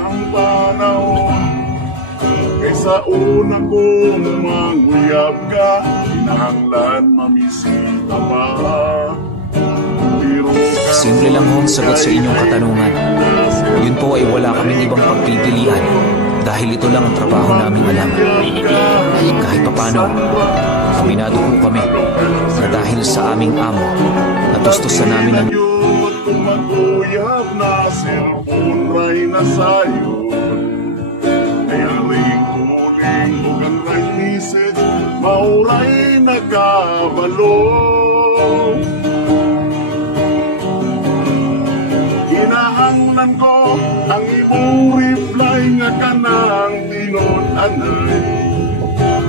ang panahon. Kaysa una ko manguyab ka, hinahanglan mamisita pa. Simple lang ho ang sagot sa inyong katanungan. Yun po ay wala kaming ibang pagpipilian dahil ito lang ang trabaho naming alam. Kahit papano, aminado po kami na dahil sa aming amo, natustusan namin ang kung maguyab na cellphone ray na sayo. Kaya ring kuling o kang right message, mauray nakabalo. Hinahanglan ko ang ibong reply nga kanang tinod-anay.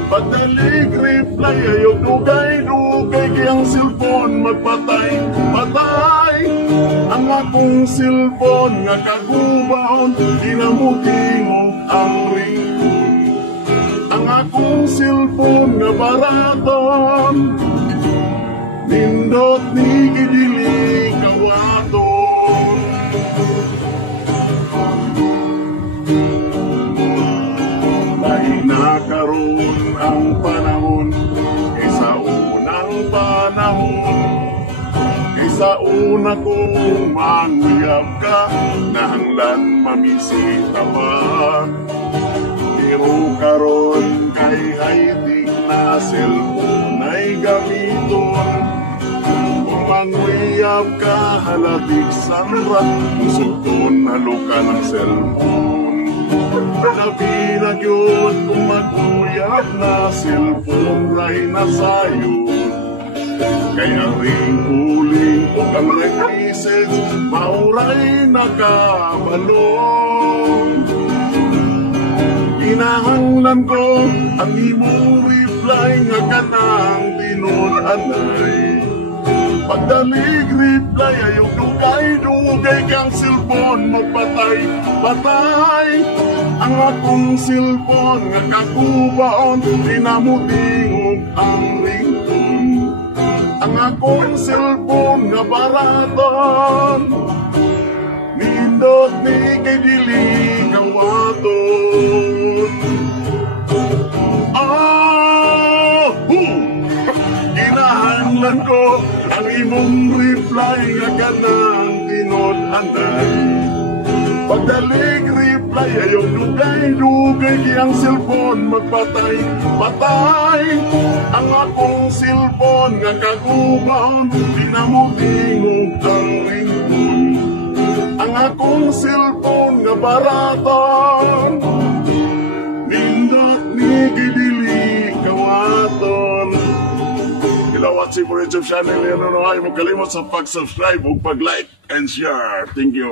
Pagdalig reply ayaw dugay-dugay kayang cellphone magpatay. Patay ang akong cellphone nga kagubaon, ginamutingog ang ringtone. Ang akong cellphone nga baraton, nindot ni gidili kawaton. Dahil nakaroon ang panahon, kaysa unang panahon. Kaysa una kong manguyab ka, nahanglan mamisita pa. Pero karon kay haitik na cellphone ay gamiton. Kung manguyab ka, halatik sanrat, musugton haluka ng cellphone. Labi na yun kung maguyab na cellphone ray na sayo. Kaya ring kuling o kang message, mauray nakabalong. Hinahanglan ko ang imong reply nga kanang tinod-anay. Pagdalig reply ayaw dugay-dugay kang cellphone magpatay. Patay ang akong cellphone nga kakubaon, dinamutingog ang ringtone. Ang akong cellphone nga baraton, nindot ni kay dili kawaton. Hinahanglan ko ang imong reply nga kanang tinod-anay. Pagdalig reply ayaw dugay-dugay kayang cellphone magpatay. Patay ang akong cellphone nga kagubaon, dinamutingog ang ringtone. Ang akong cellphone nga baraton, nindot ni gidili kawaton. Watching for YouTube channel, yan ano, ay magkalimot sa pag-subscribe ug pag-like and share. Thank you.